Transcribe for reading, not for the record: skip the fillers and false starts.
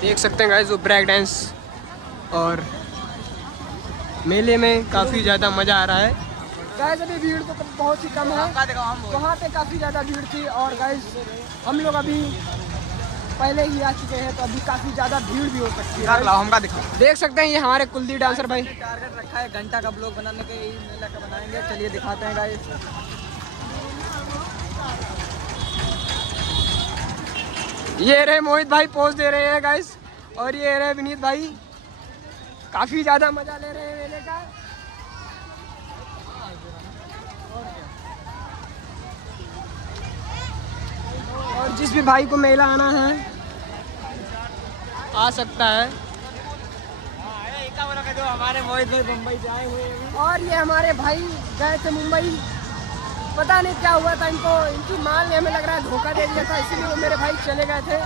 देख सकते हैं गाइस वो ब्रेक डांस, और मेले में काफ़ी ज़्यादा मज़ा आ रहा है। गाइस अभी भीड़ तो बहुत ही कम है, वहाँ पे काफ़ी ज़्यादा भीड़ थी, और गाइस हम लोग अभी पहले ही आ चुके हैं, तो अभी काफ़ी ज़्यादा भीड़ भी हो सकती है। हमका दिखाओ। देख सकते हैं ये हमारे कुलदीप डांसर भाई। टारगेट रखा है घंटा का ब्लॉग बनाने के, यही मेला का बनाएंगे। चलिए दिखाते हैं गाइस। ये रहे मोहित भाई पोज दे रहे हैं गाइस, और ये रहे विनीत भाई, काफ़ी ज़्यादा मज़ा ले रहे हैं मेले का। और जिस भी भाई को मेला आना है आ सकता है। जो हमारे मोहित भाई मुंबई से आए हुए हैं, और ये हमारे भाई गए थे मुंबई, पता नहीं क्या हुआ था इनको, इनकी माल ने हमें लग रहा है धोखा दे दिया था, इसीलिए वो मेरे भाई चले गए थे।